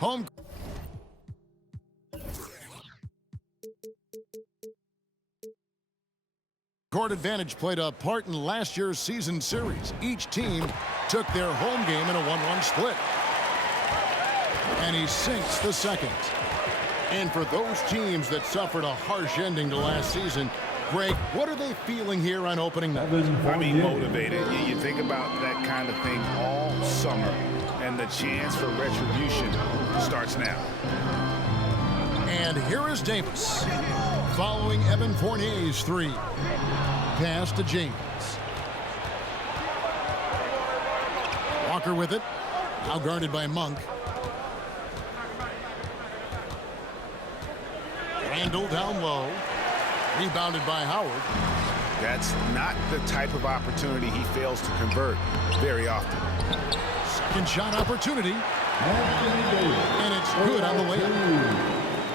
Home court advantage played a part in last year's season series. Each team took their home game in a 1-1 split. And he sinks the second. And for those teams that suffered a harsh ending to last season, Greg, what are they feeling here on opening night? I mean, motivated. You think about that kind of thing all summer, and the chance for retribution starts now. And here is Davis, following Evan Fournier's three. Pass to James. Walker with it. Now guarded by Monk. Randall down low. Rebounded by Howard. That's not the type of opportunity he fails to convert very often. Second shot opportunity. And it's good on the way up.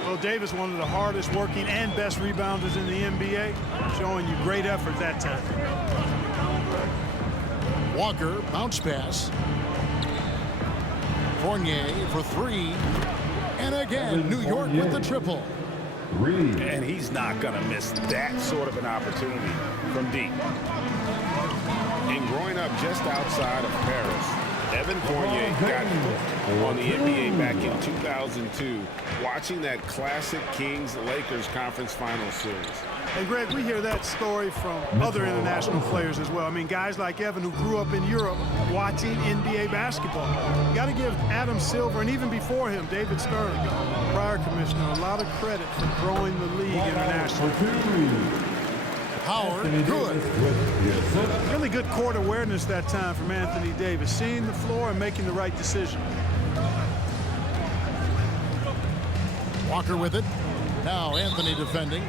Well, Davis, one of the hardest working and best rebounders in the NBA, showing you great effort that time. Walker, bounce pass. Fournier for three. And again, New York with the triple. And he's not going to miss that sort of an opportunity from deep. And growing up just outside of Paris, Evan Fournier got on the NBA back in 2002, watching that classic Kings-Lakers Conference Finals series. And Greg, we hear that story from other international players as well. I mean, guys like Evan who grew up in Europe watching NBA basketball. You got to give Adam Silver, and even before him, David Stern, prior commissioner, a lot of credit for growing the league internationally. Howard, good. Really good court awareness that time from Anthony Davis, seeing the floor and making the right decision. Walker with it. Now Anthony defending.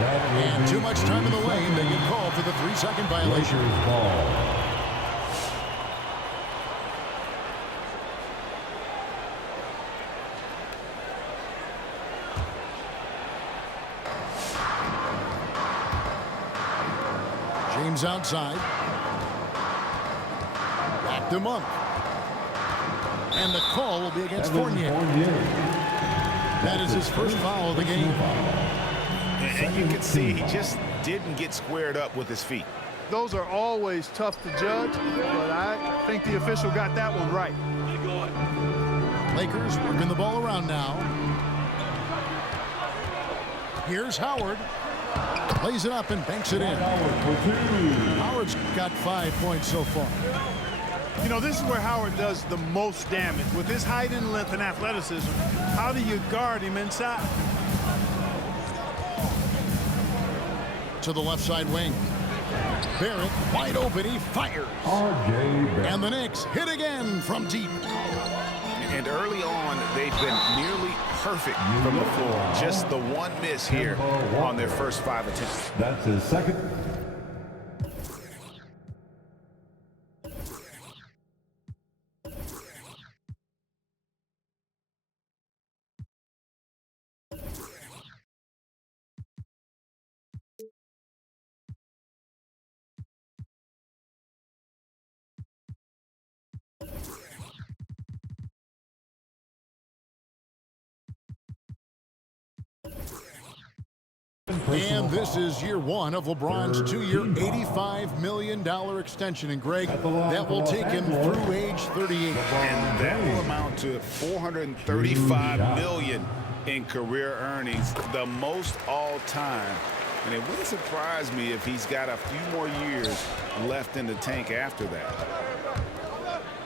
And too much time in the lane. They get called for the 3-second violation. James outside. Back to Monk. And the call will be against Fournier. That is his first foul of the game. And you can see he just didn't get squared up with his feet. Those are always tough to judge, but I think the official got that one right. Lakers working the ball around now. Here's Howard. Plays it up and banks it in. Howard's got 5 points so far. You know, this is where Howard does the most damage. With his height and length and athleticism, how do you guard him inside? To the left side wing. Barrett wide open. He fires. And the Knicks hit again from deep. And early on, they've been nearly perfect from the floor. Just the one miss here on their first 5 attempts. That's his second. And this is year one of LeBron's 2-year, $85 million extension. And Greg, that will take him through age 38. And that will amount to $435 million in career earnings, the most all time. And it wouldn't surprise me if he's got a few more years left in the tank after that.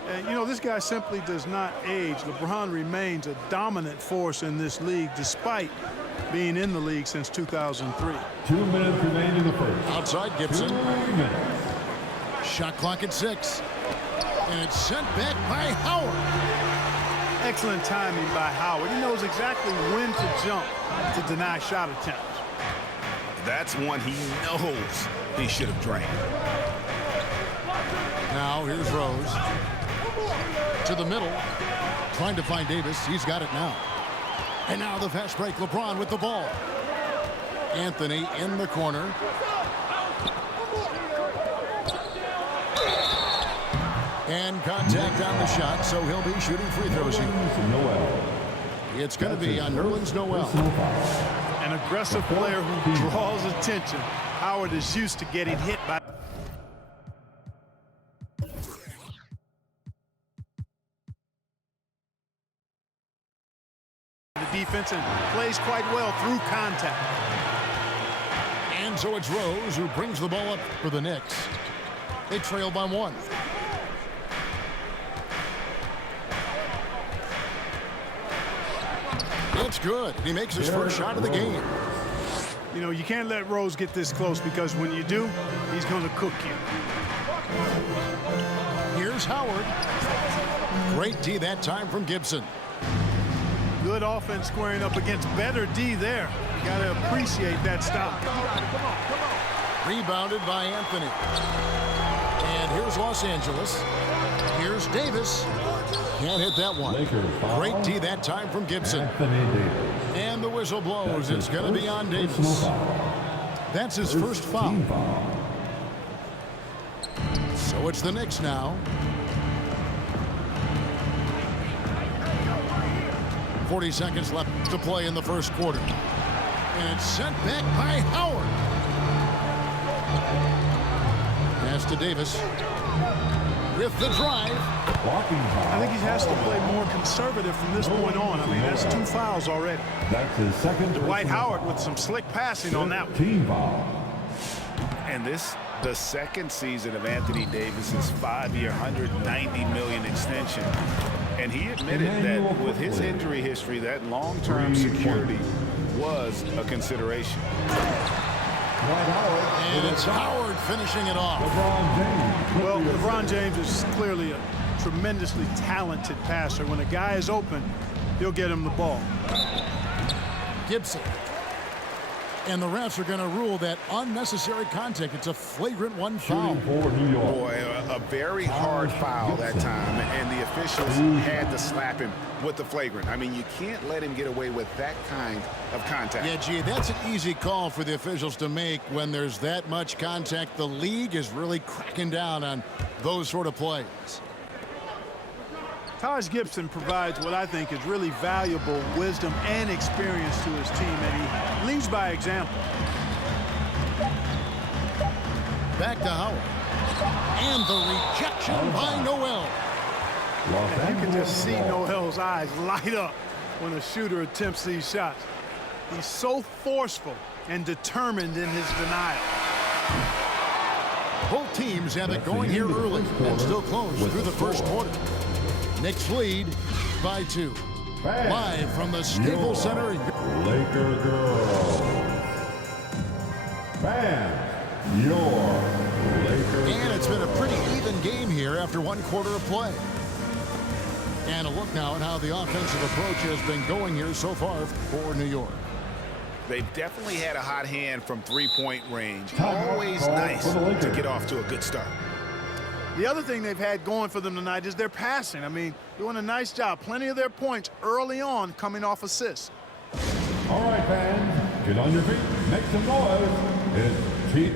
And, you know, this guy simply does not age. LeBron remains a dominant force in this league despite being in the league since 2003. 2 minutes remaining in the first. Outside Gibson. 2 minutes. Shot clock at 6. And it's sent back by Howard. Excellent timing by Howard. He knows exactly when to jump to deny shot attempts. That's one he knows he should have drained. Now here's Rose. To the middle. Trying to find Davis. He's got it now. And now the fast break. LeBron with the ball. Anthony in the corner. And contact on the shot, so he'll be shooting free throws here. Noel. It's going to be on Nerlens Noel. An aggressive player who draws attention. Howard is used to getting hit by the defense and plays quite well through contact. And so it's Rose who brings the ball up for the Knicks. They trail by 1. It's good. He makes his first shot of the game. You know, you can't let Rose get this close because when you do, he's going to cook you. Here's Howard. Great D that time from Gibson. Good offense squaring up against better D there. You got to appreciate that stop. Rebounded by Anthony. And here's Los Angeles. Here's Davis. Can't hit that one. Great D that time from Gibson. And the whistle blows. It's going to be on Davis. That's his first foul. So it's the Knicks now. 40 seconds left to play in the first quarter. And it's sent back by Howard. Pass to Davis. With the drive. I think he has to play more conservative from this point on. I mean, that's 2 fouls already. That's his second. Dwight Howard with some slick passing on that one. Team foul. And this, the second season of Anthony Davis's 5-year, $190 million extension. And he admitted that with his injury history, that long-term security was a consideration. And it's Howard finishing it off. Well, LeBron James is clearly a tremendously talented passer. When a guy is open, he'll get him the ball. Gibson. And the refs are going to rule that unnecessary contact. It's a flagrant 1 foul. Boy, a very hard foul that time, and the officials had to slap him with the flagrant. I mean, you can't let him get away with that kind of contact. Yeah, gee, that's an easy call for the officials to make when there's that much contact. The league is really cracking down on those sort of plays. Taj Gibson provides what I think is really valuable wisdom and experience to his team, and he leads by example. Back to Howard. And the rejection by Noel. And you can just see Noel's eyes light up when a shooter attempts these shots. He's so forceful and determined in his denial. Both teams have it going here early and still close through the first quarter. Knicks lead by 2. Live from the Staples Center. Laker girls. Fans, your Laker. And it's been a pretty even game here after 1 quarter of play. And a look now at how the offensive approach has been going here so far for New York. They've definitely had a hot hand from three-point range. Always nice to get off to a good start. The other thing they've had going for them tonight is their passing. I mean, doing a nice job. Plenty of their points early on coming off assists. All right, fans, get on your feet, make some noise. It's Chief.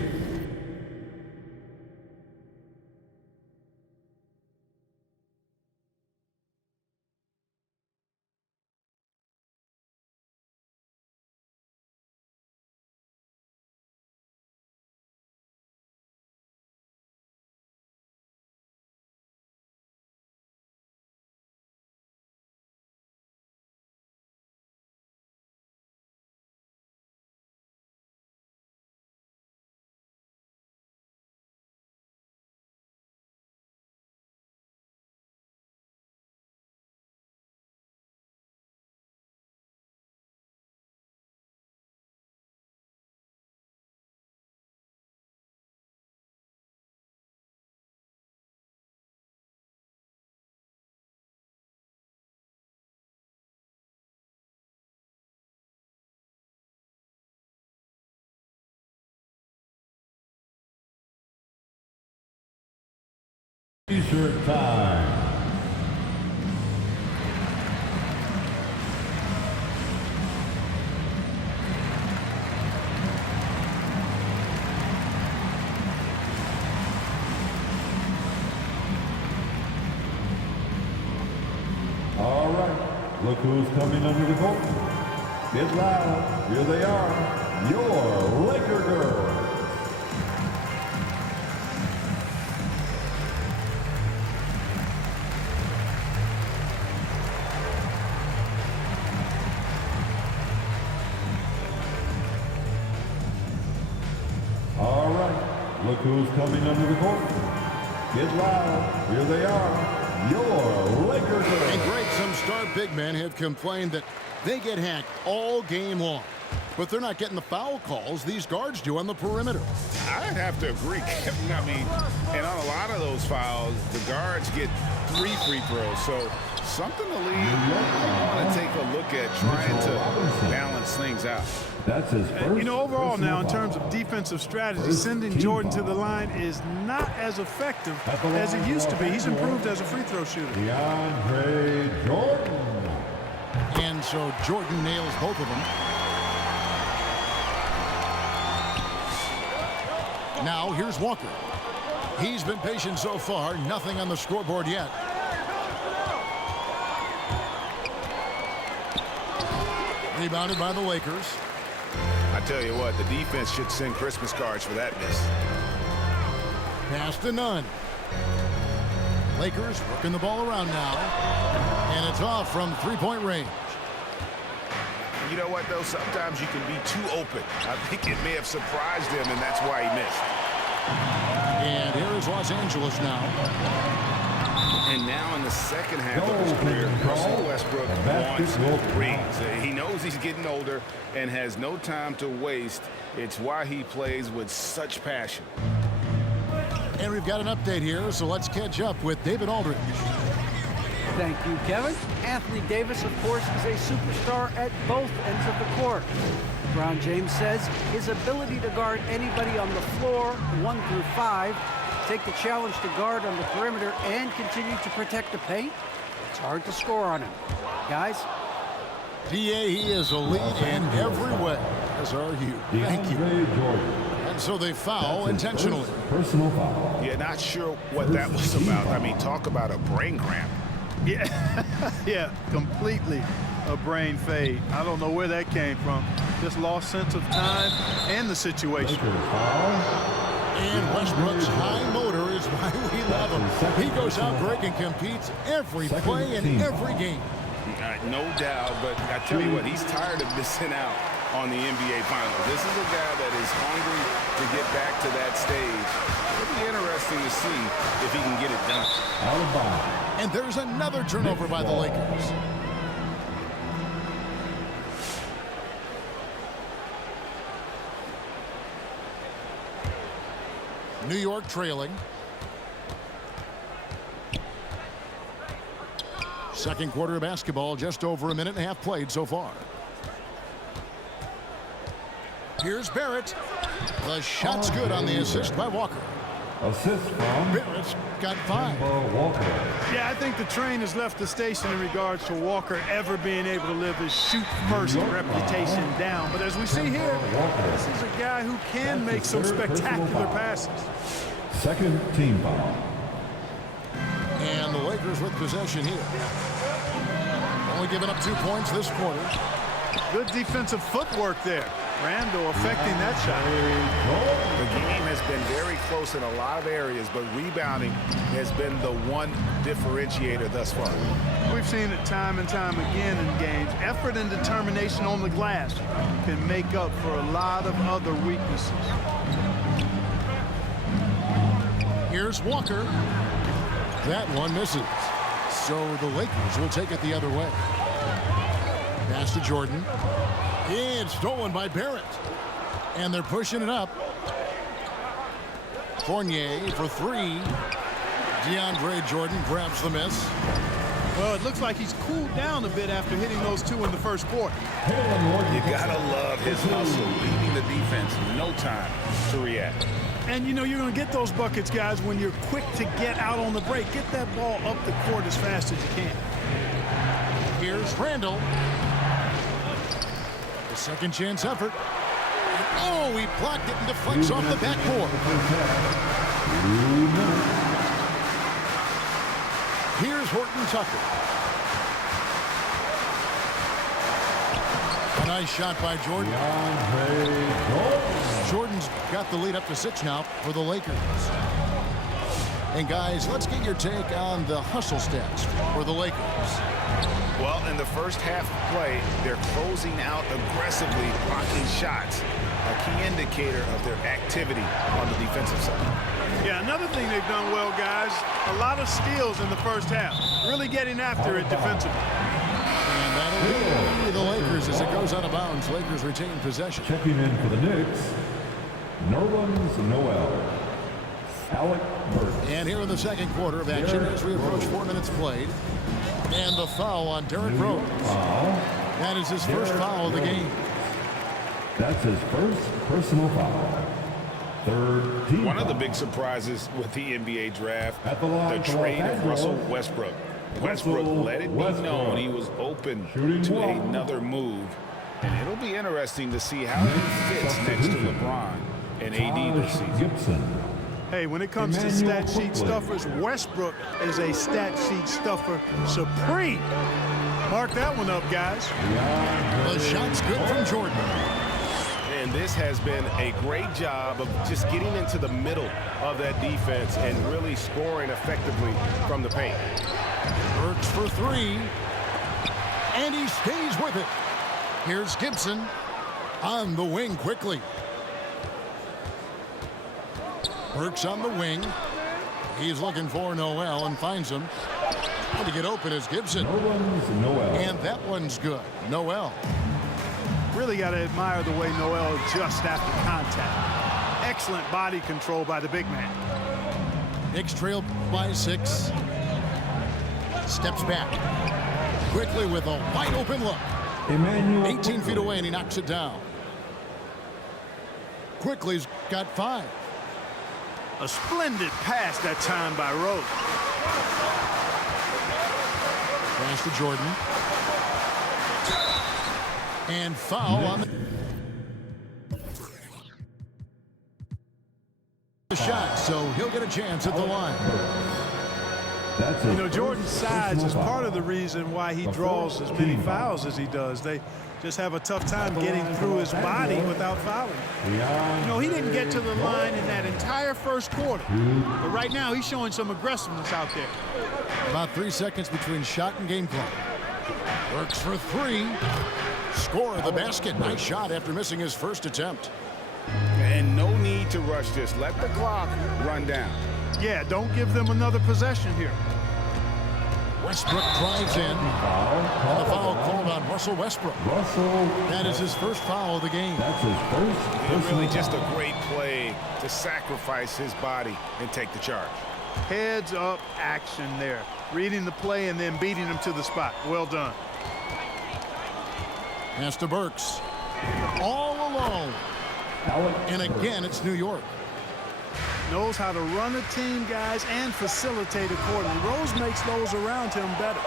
T-shirt time. All right, look who's coming under the court. Get loud. Here they are, your Laker girls. All right, look who's coming under the court. Get loud. Here they are, your Laker girls. And Greg, some star big men have complained that they get hacked all game long. But they're not getting the foul calls these guards do on the perimeter. I'd have to agree, Kevin. I mean, and on a lot of those fouls, the guards get 3 free throws. So something the league want to take a look at, trying to balance things out. That's his first. You know, overall now, in personal terms foul. of defensive strategy, sending Jordan to the line is not as effective as it used to be. He's improved as a free throw shooter. DeAndre Jordan. And so Jordan nails both of them. Now here's Walker. He's been patient so far. Nothing on the scoreboard yet. Rebounded by the Lakers. I tell you what, the defense should send Christmas cards for that miss. Pass to none. Lakers working the ball around now. And it's off from three-point range. You know what, though? Sometimes you can be too open. I think it may have surprised him, and that's why he missed. And here is Los Angeles now. And now in the second half of his career, Russell Westbrook wants rings. He knows he's getting older and has no time to waste. It's why he plays with such passion. And we've got an update here, so let's catch up with David Aldridge. Thank you, Kevin. Anthony Davis, of course, is a superstar at both ends of the court. LeBron James says his ability to guard anybody on the floor, 1 through 5, take the challenge to guard on the perimeter, and continue to protect the paint, it's hard to score on him. Guys? DA, he is elite in every way, as are you. Thank you. DeAndre Jordan. And so they foul That's his intentionally. first personal foul. Yeah, not sure what that was about. I mean, talk about a brain cramp. Yeah, yeah, completely a brain fade. I don't know where that came from. Just lost sense of time and the situation. Lakers foul. And Westbrook's high motor is why we love him. He goes out, Greg, and competes every play in every game. No doubt, but I tell you what, he's tired of missing out on the NBA Finals. This is a guy that is hungry to get back to that stage. It'll be interesting to see if he can get it done. Out of bounds. And there's another turnover by the Lakers. New York trailing. Second quarter of basketball, just over a minute and a half played so far. Here's Barrett. The shot's good on the assist by Walker. Assist from Barrett's got 5. Walker. Yeah, I think the train has left the station in regards to Walker ever being able to live his shoot-first reputation down. But as we see here, this is a guy who can make some spectacular passes. Second team foul. And the Lakers with possession here. Only giving up 2 points this quarter. Good defensive footwork there. Randall affecting that shot. The game has been very close in a lot of areas, but rebounding has been the one differentiator thus far. We've seen it time and time again in games. Effort and determination on the glass can make up for a lot of other weaknesses. Here's Walker. That one misses. So the Lakers will take it the other way. Pass to Jordan. It's stolen by Barrett. And they're pushing it up. Fournier for 3. DeAndre Jordan grabs the miss. Well, it looks like he's cooled down a bit after hitting those 2 in the first quarter. You gotta love his hustle, leaving the defense no time to react. And, you know, you're going to get those buckets, guys, when you're quick to get out on the break. Get that ball up the court as fast as you can. Here's Randall. The second chance effort. And, oh, he blocked it and deflects off the backboard. Here's Horton Tucker. Nice shot by Jordan. DeAndre Jordan. Jordan's got the lead up to 6 now for the Lakers. And guys, let's get your take on the hustle stats for the Lakers. Well, in the first half of play, they're closing out aggressively, blocking shots, a key indicator of their activity on the defensive side. Yeah, another thing they've done well, guys, a lot of steals in the first half. Really getting after it defensively. And that'll be the Lakers as it goes out of bounds. Lakers retain possession. Checking in for the Knicks, Nerlens Noel. Alec Burks. And here in the second quarter of action as we approach 4 minutes played. And the foul on Derrick Rose. That is his first foul of the game. That's his first personal foul. Third team One of the foul. big surprises with the NBA draft, At the line the for trade Los of Russell Angeles. Westbrook. Russell Westbrook let it be Westbrook. known he was open Shooting to well. another move. And it'll be interesting to see how he fits next to LeBron and AD this Taj season. Gibson. Hey, when it comes to Emmanuel stat sheet Quickley. stuffers, Westbrook is a stat sheet stuffer supreme. Mark that one up, guys. The shot's good from Jordan. And this has been a great job of just getting into the middle of that defense and really scoring effectively from the paint. Burks for 3. And he stays with it. Here's Gibson on the wing quickly. Burks on the wing. He's looking for Noel and finds him. And to get open is Gibson. Nerlens Noel. And that one's good. Noel. Really got to admire the way Noel adjusts after contact. Excellent body control by the big man. Knicks trail by 6. Steps back. Quickly with a wide open look. Emmanuel 18 feet away and he knocks it down. Quickly's got 5. A splendid pass that time by Rose. Pass to Jordan. And foul on the shot, so he'll get a chance at the line. That's You his know, Jordan's first size is personal part foul. of the reason why he The draws as fourth many team foul. fouls as he does. They just have a tough time getting through his body without fouling. You know, he didn't get to the line in that entire first quarter. But right now, he's showing some aggressiveness out there. About 3 seconds between shot and game clock. Works for 3. Score of the basket. Nice shot after missing his first attempt. And no need to rush this. Let the clock run down. Yeah, don't give them another possession here. Westbrook drives in. And the foul called on Russell Westbrook. Russell. That is his first foul of the game. That's his first And personal really just a foul. great play to sacrifice his body and take the charge. Heads up action there. Reading the play and then beating him to the spot. Well done. Pass to Burks. All alone. Alec And again, it's New York. Knows how to run a team, guys, and facilitate accordingly. Rose makes those around him better.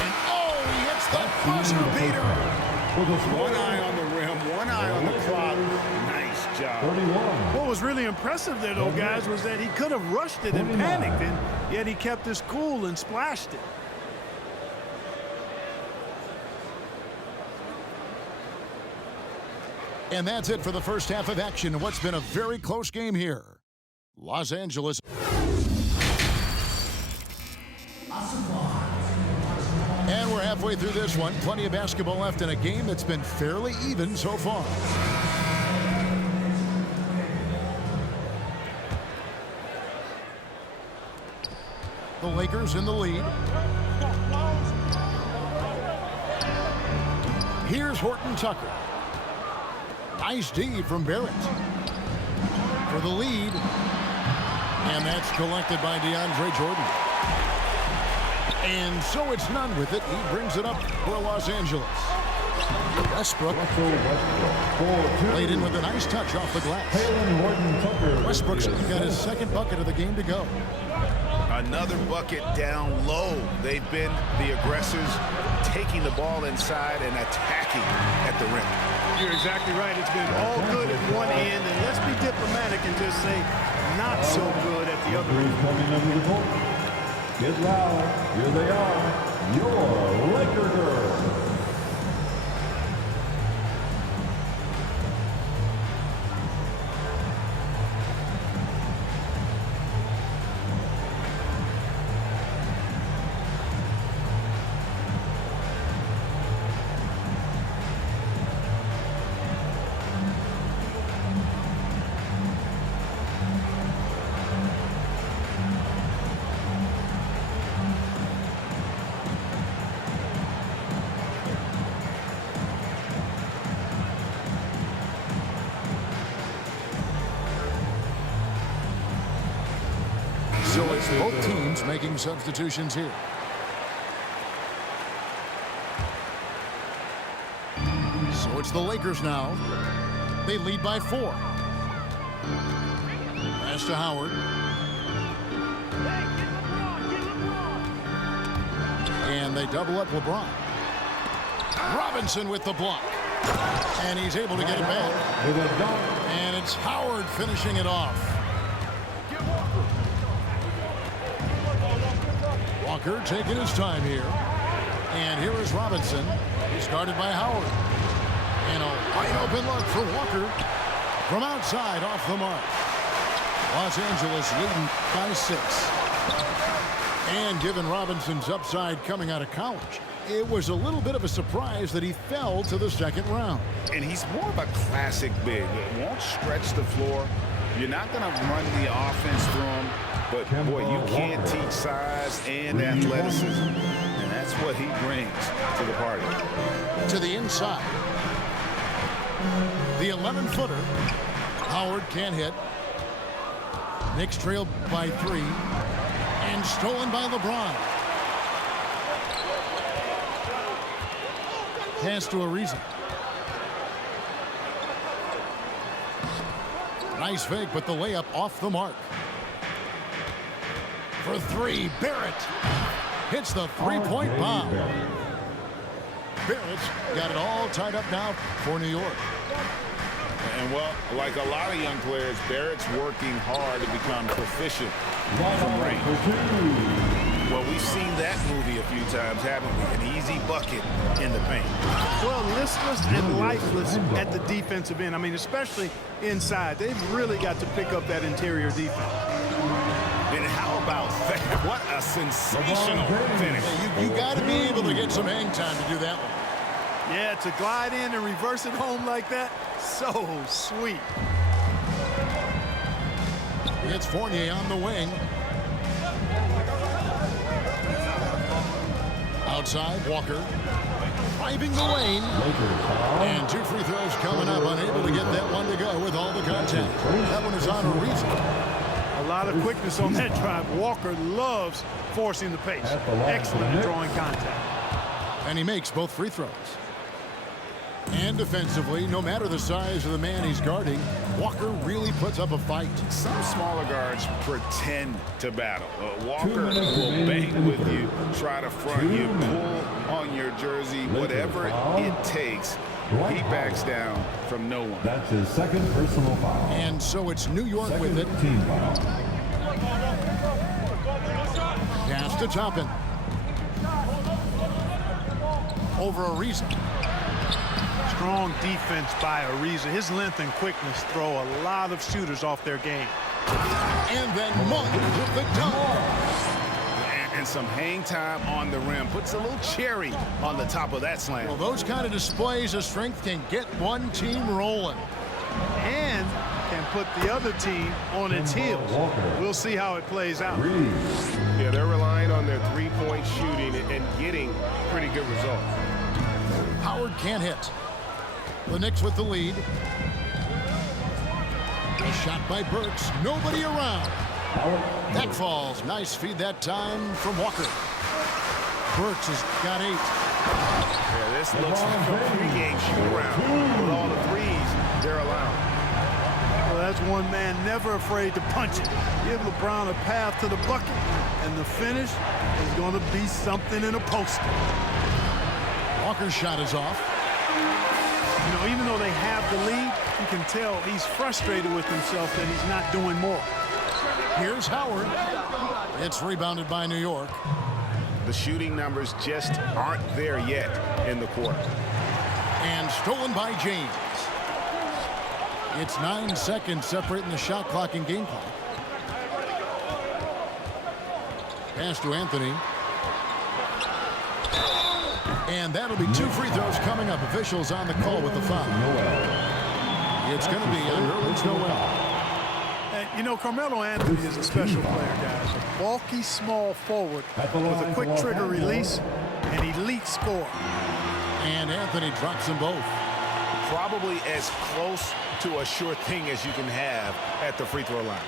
And oh, he hits the buzzer beater. One eye on the rim, one eye on the clock. Nice job. 31. What was really impressive there, though, guys, was that he could have rushed it and 29. panicked, and yet he kept his cool and splashed it. And that's it for the first half of action. What's been a very close game here. Los Angeles. And we're halfway through this one. Plenty of basketball left in a game that's been fairly even so far. The Lakers in the lead. Here's Horton Tucker. Nice D from Barrett for the lead. And that's collected by DeAndre Jordan. And so it's none with it. He brings it up for Los Angeles. Westbrook laid in with a nice touch off the glass. Horton Tucker. Westbrook's got his second bucket of the game to go. Another bucket down low. They've been the aggressors, taking the ball inside and attacking at the rim. You're exactly right. It's been all good at one end, and let's be diplomatic and just say not so good at the other Three end. coming under the court. Get loud. Here they are. Your Laker girls. Both teams making substitutions here. So it's the Lakers now. They lead by 4. Pass to Howard. And they double up LeBron. Robinson with the block. And he's able to get it back. And it's Howard finishing it off. Walker taking his time here. And here is Robinson. He's guarded by Howard. And a wide open look for Walker. From outside, off the mark. Los Angeles leading by 6. And given Robinson's upside coming out of college, it was a little bit of a surprise that he fell to the second round. And he's more of a classic big. It won't stretch the floor. You're not going to run the offense through him. But, boy, you can't teach size and athleticism. And that's what he brings to the party. To the inside. The 11-footer. Howard can't hit. Knicks trailed by 3. And stolen by LeBron. Pass to Ariza. Nice fake, but the layup off the mark. For 3, Barrett hits the three-point bomb. Barrett's got it all tied up now for New York. And, well, like a lot of young players, Barrett's working hard to become proficient from range. Well, we've seen that movie a few times, haven't we? An easy bucket in the paint. Well, listless and lifeless at the defensive end. I mean, especially inside. They've really got to pick up that interior defense. And how about that? What a sensational finish. You got to be able to get some hang time to do that one. Yeah, to glide in and reverse it home like that, so sweet. It's Fournier on the wing. Outside, Walker driving the lane. And 2 free throws coming up, unable to get that one to go with all the contact. That one is on Ariza. A lot of quickness on that drive. Walker loves forcing the pace. Excellent at drawing contact. And he makes both free throws. And defensively, no matter the size of the man he's guarding, Walker really puts up a fight. Some smaller guards pretend to battle. Walker will bang with you, try to front you, pull on your jersey, whatever it takes. He backs down from no one. That's his second personal foul. And so it's New York with it. Team foul. Pass to Toppin. Over Ariza. Strong defense by Ariza. His length and quickness throw a lot of shooters off their game. And then Monk with the dunk. And some hang time on the rim. Puts a little cherry on the top of that slam. Well, those kind of displays of strength can get one team rolling. And can put the other team on its heels. We'll see how it plays out. Yeah, they're relying on their three-point shooting and getting pretty good results. Howard can't hit. The Knicks with the lead. A shot by Burks. Nobody around. That falls. Nice feed that time from Walker. Burks has got 8. Yeah, this looks like a pregame shoot-around with all the threes they're allowing. Well, that's one man never afraid to punch it. Give LeBron a path to the bucket, and the finish is going to be something in a poster. Walker's shot is off. You know, even though they have the lead, you can tell he's frustrated with himself that he's not doing more. Here's Howard. It's rebounded by New York. The shooting numbers just aren't there yet in the quarter. And stolen by James. It's 9 seconds separating the shot clock and game clock. Pass to Anthony. And that'll be 2 free throws coming up. Officials on the call with the foul. It's going to be on Nerlens Noel. And, you know, Carmelo Anthony is a special player, guys. A bulky, small forward with a quick trigger release, an elite scorer. And Anthony drops them both. Probably as close to a sure thing as you can have at the free throw line.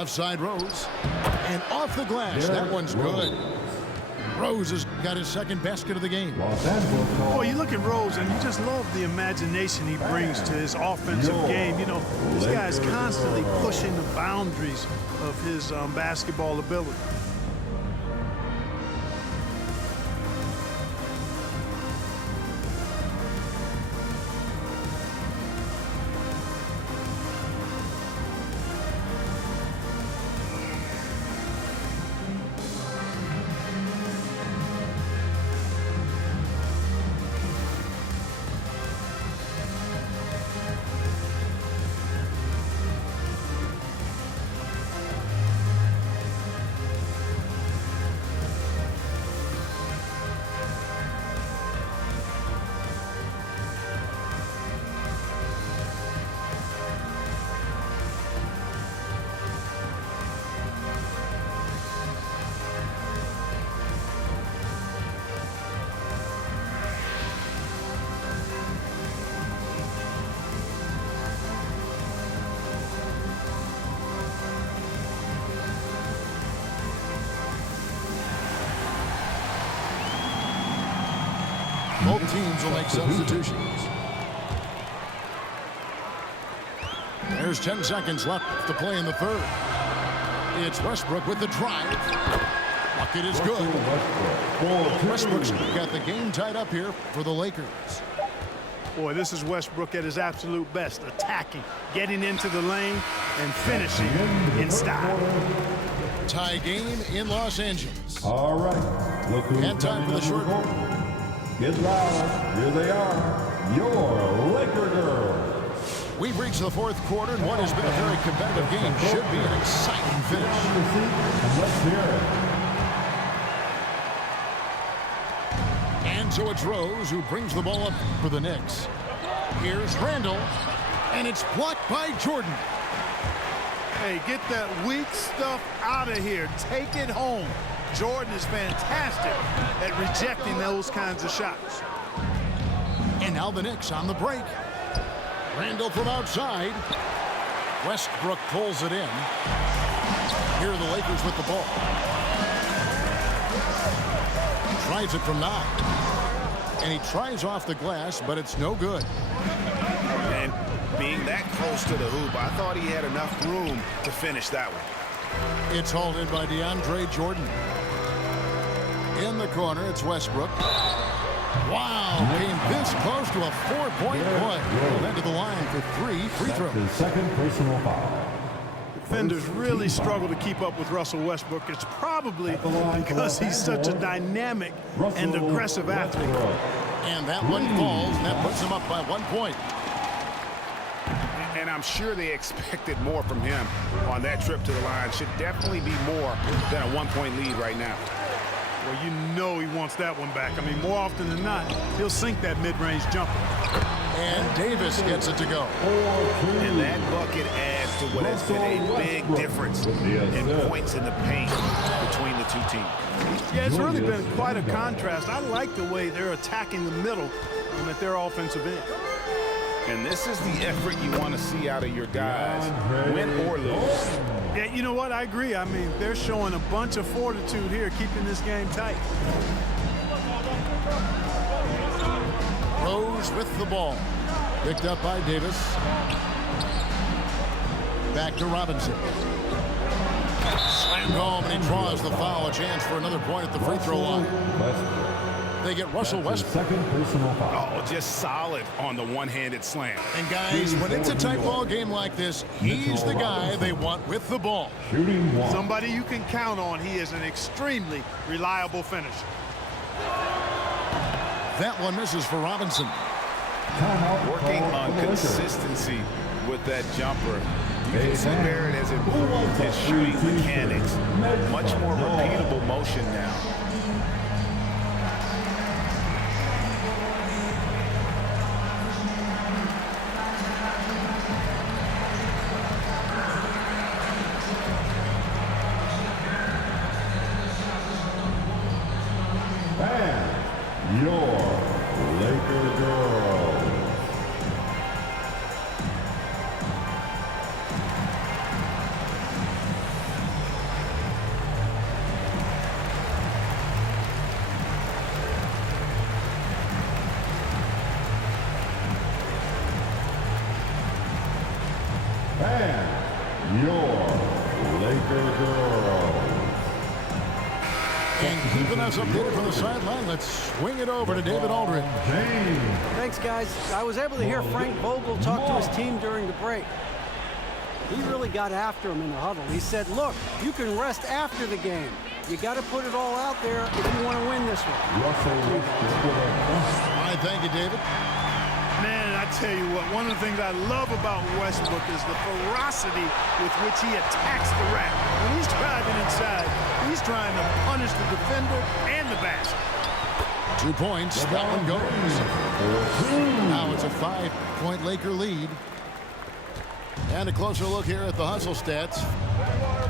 Left side Rose. And off the glass. That one's good. Rose has got his second basket of the game. Boy, you look at Rose, and you just love the imagination he brings to his offensive game. You know, this guy is constantly pushing the boundaries of his basketball ability. Both teams will make substitutions. There's 10 seconds left to play in the third. It's Westbrook with the drive. Bucket is good. Westbrook's got the game tied up here for the Lakers. Boy, this is Westbrook at his absolute best, attacking, getting into the lane, and finishing in style. Tie game in Los Angeles. All right. Look who's And time for the short. Get loud. Here they are. Your Laker girls. We've reached the fourth quarter, and what has been a very competitive game should be an exciting finish. Let's hear it. And so it's Rose who brings the ball up for the Knicks. Here's Randall, and it's blocked by Jordan. Hey, get that weak stuff out of here. Take it home. Jordan is fantastic at rejecting those kinds of shots. And now the Knicks on the break. Randall from outside. Westbrook pulls it in. Here are the Lakers with the ball. Tries it from 9. And he tries off the glass, but it's no good. And being that close to the hoop, I thought he had enough room to finish that one. It's hauled in by DeAndre Jordan. In the corner, it's Westbrook. Wow, came this close to a 4-point play. Then to the line for 3 free throws. His second personal foul. Defenders really struggle to keep up with Russell Westbrook. It's probably because he's such a dynamic and aggressive athlete. And that one falls, and that puts him up by 1 point. And I'm sure they expected more from him on that trip to the line. Should definitely be more than a 1-point lead right now. Well, you know he wants that one back. I mean, more often than not, he'll sink that mid-range jumper. And Davis gets it to go. And that bucket adds to what has been a big difference in points in the paint between the two teams. Yeah, it's really been quite a contrast. I like the way they're attacking the middle and at their offensive end. And this is the effort you want to see out of your guys, win or lose. Yeah, you know what? I agree. I mean, they're showing a bunch of fortitude here, keeping this game tight. Rose with the ball. Picked up by Davis. Back to Robinson. Slammed home, and he draws the foul. A chance for another point at the free throw line. They get Russell Westbrook. Second personal foul. Oh, just solid on the one-handed slam. And guys, when it's a tight ball game like this, he's the guy they want with the ball. Shooting 1. Somebody you can count on. He is an extremely reliable finisher. That one misses for Robinson. Working on consistency with that jumper. You can see Barrett has improved his shooting mechanics. Much more repeatable motion now. And your Laker girls. your Laker girls. And keeping us updated from the sideline, let's swing it over to David Aldridge. Thanks, guys. I was able to hear Frank Vogel talk to his team during the break. He really got after him in the huddle. He said, look, you can rest after the game. You got to put it all out there if you want to win this one. All right, thank you, David. Man, I tell you what, one of the things I love about Westbrook is the ferocity with which he attacks the rack. When he's driving inside, he's trying to punish the defender and the basket. 2 points, that one goes. Now it's a 5-point Laker lead. And a closer look here at the hustle stats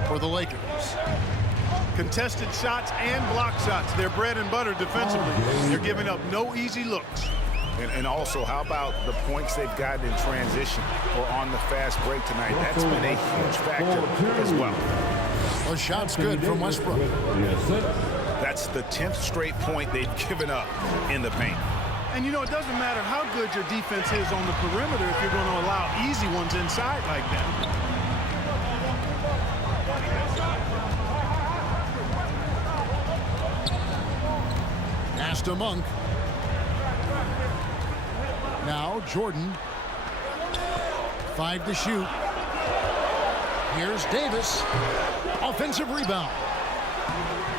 for the Lakers. Contested shots and block shots, their bread and butter defensively. They're giving up no easy looks. And also, how about the points they've gotten in transition or on the fast break tonight? That's been a huge factor as well. A shot's good from Westbrook. That's the 10th straight point they've given up in the paint. And you know, it doesn't matter how good your defense is on the perimeter if you're going to allow easy ones inside like that. Pass to Monk. Now Jordan. 5 to shoot. Here's Davis. Offensive rebound.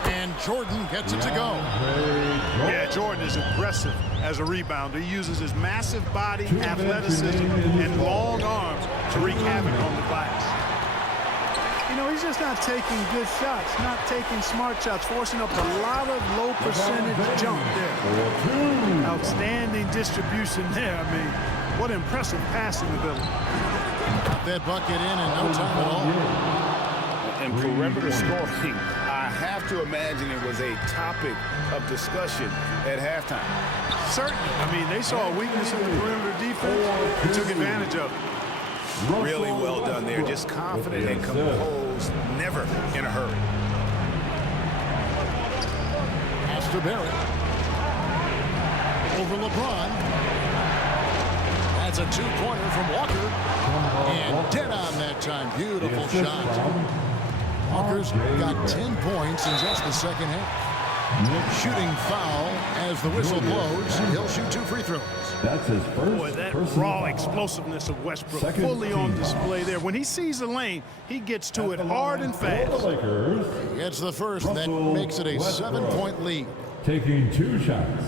And Jordan gets it to go. Yeah, Jordan is aggressive as a rebounder. He uses his massive body, athleticism, and long arms to wreak havoc on the glass. You know, he's just not taking good shots, not taking smart shots, forcing up a lot of low percentage jump there. Outstanding distribution there. I mean, what impressive passing ability. Got that bucket in no time at all. And perimeter scoring, I have to imagine it was a topic of discussion at halftime. Certainly. I mean, they saw a weakness in the perimeter defense and took advantage of it. Really well done there. Just confident and composed, never in a hurry. Pass to Barrett. Over LeBron. That's a 2-pointer from Walker. And dead on that time. Beautiful shot. Walker's got 10 points in just the second half. Shooting foul as the whistle blows. He'll shoot 2 free throws. That's his first. Boy, that raw explosiveness of Westbrook fully on display there. When he sees a lane, he gets to it hard and fast. Gets the first. That makes it a 7-point lead. Taking 2 shots.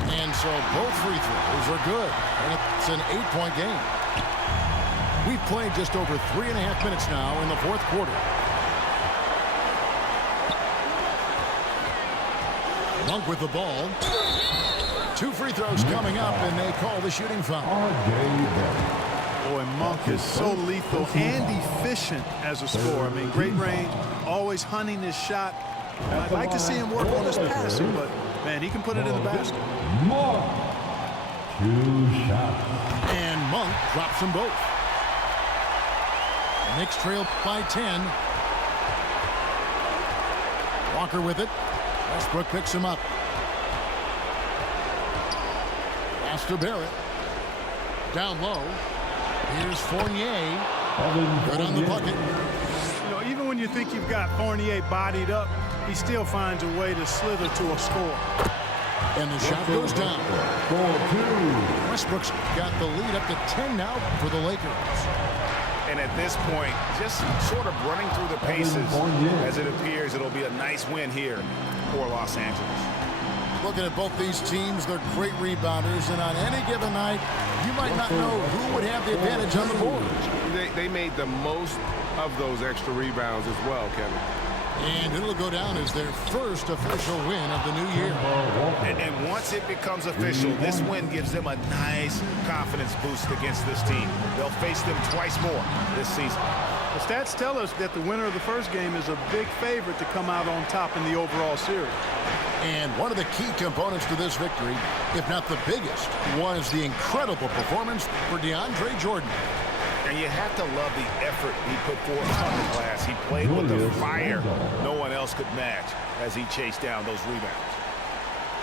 And so both free throws are good. And it's an 8-point game. We've played just over 3.5 minutes now in the fourth quarter. Monk with the ball. 2 free throws coming up, and they call the shooting foul. Boy, Monk is so lethal and efficient as a scorer. I mean, great range, always hunting his shot. I'd like to see him work on his passing, but, man, he can put it in the basket. Monk. 2 shots. And Monk drops them both. Knicks trail by 10. Walker with it. Westbrook picks him up. Pass to Barrett. Down low. Here's Fournier. Good on the bucket. You know, even when you think you've got Fournier bodied up, he still finds a way to slither to a score. And the shot goes down. 4-2. Westbrook's got the lead up to 10 now for the Lakers. And at this point, just sort of running through the paces, as it appears it'll be a nice win here for Los Angeles. Looking at both these teams, they're great rebounders, and on any given night, you might not know who would have the advantage on the boards. They made the most of those extra rebounds as well, Kevin. And it'll go down as their first official win of the new year. And once it becomes official, this win gives them a nice confidence boost against this team. They'll face them twice more this season. The stats tell us that the winner of the first game is a big favorite to come out on top in the overall series. And one of the key components to this victory, if not the biggest, was the incredible performance for DeAndre Jordan. And you have to love the effort he put forth on the glass. He played with the fire no one else could match as he chased down those rebounds.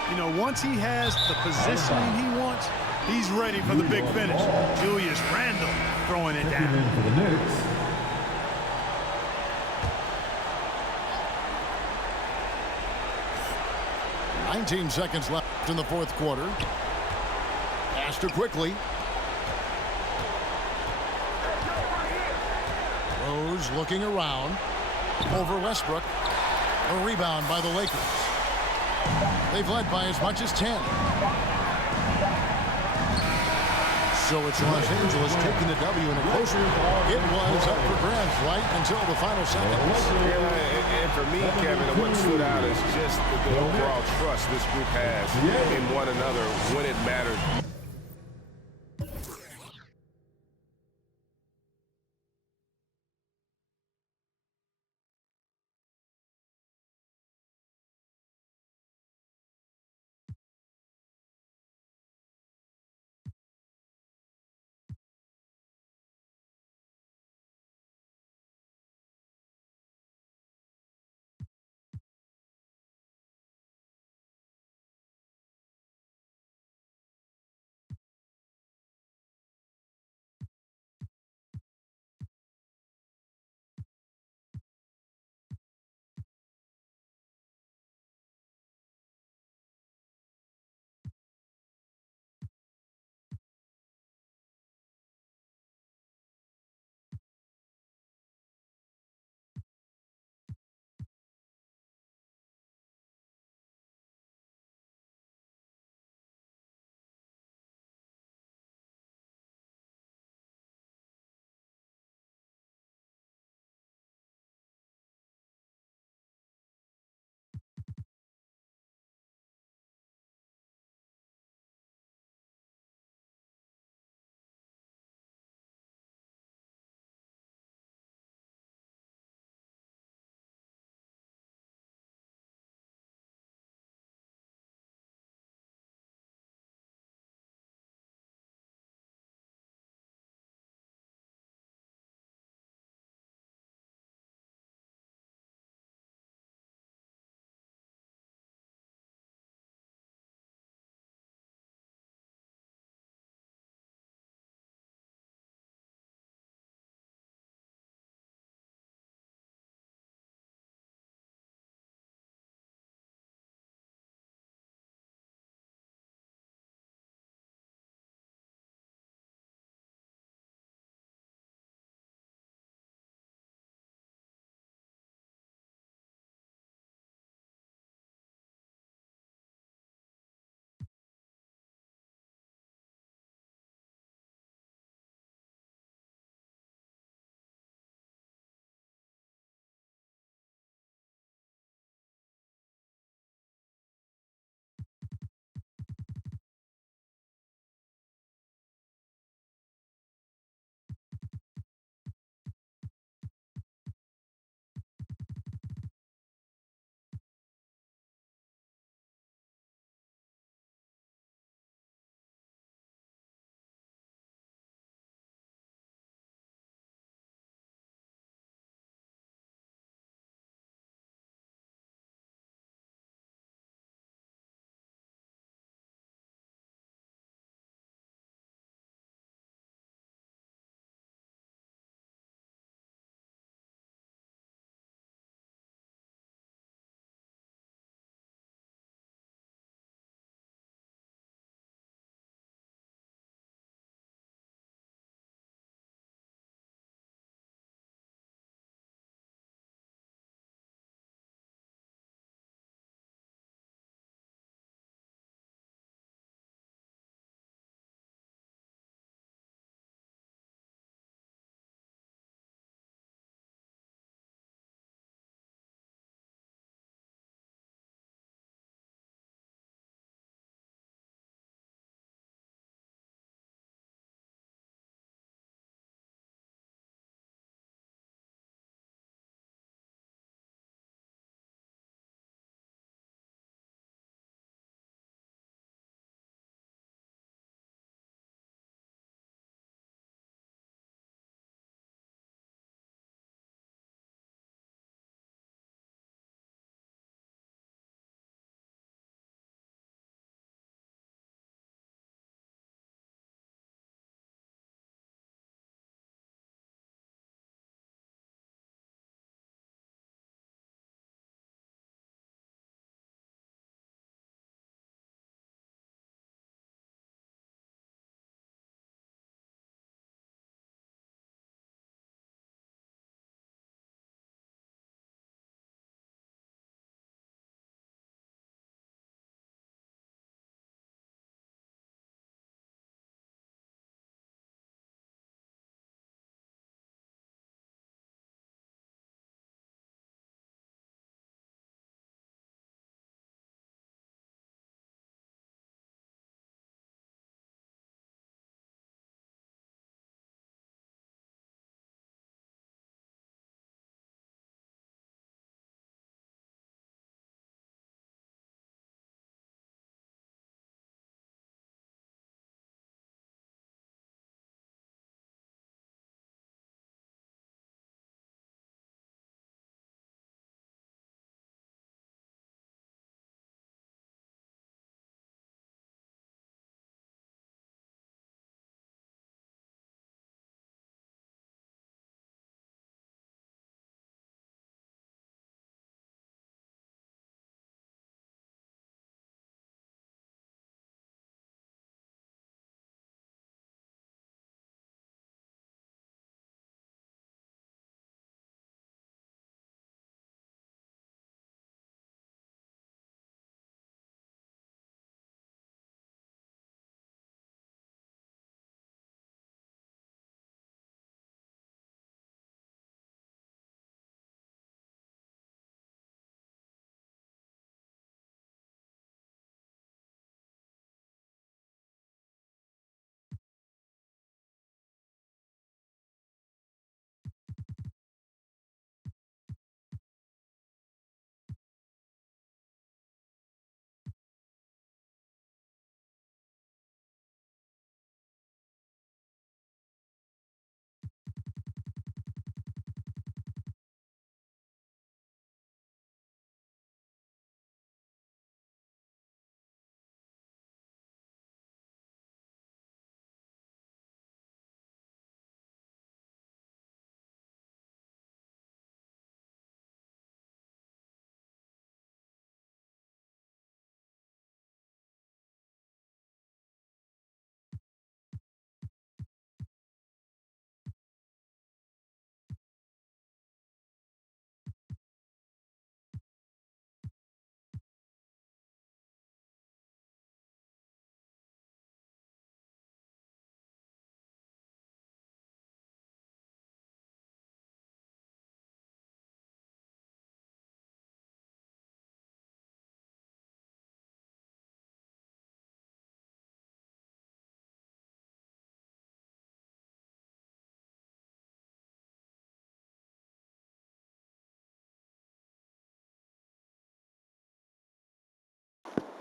You know, once he has the positioning he wants, He's ready for the big finish. Julius Randle throwing it Checking down. in for the Knicks, 19 seconds left in the fourth quarter. Passed her quickly. Rose looking around. Over Westbrook. A rebound by the Lakers. They've led by as much as 10. So it's Los Angeles taking the W in a close one. It was up for grabs right until the final seconds. Yeah, and for me, Kevin, what stood out is just the overall trust this group has in one another when it matters.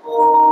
Lakers.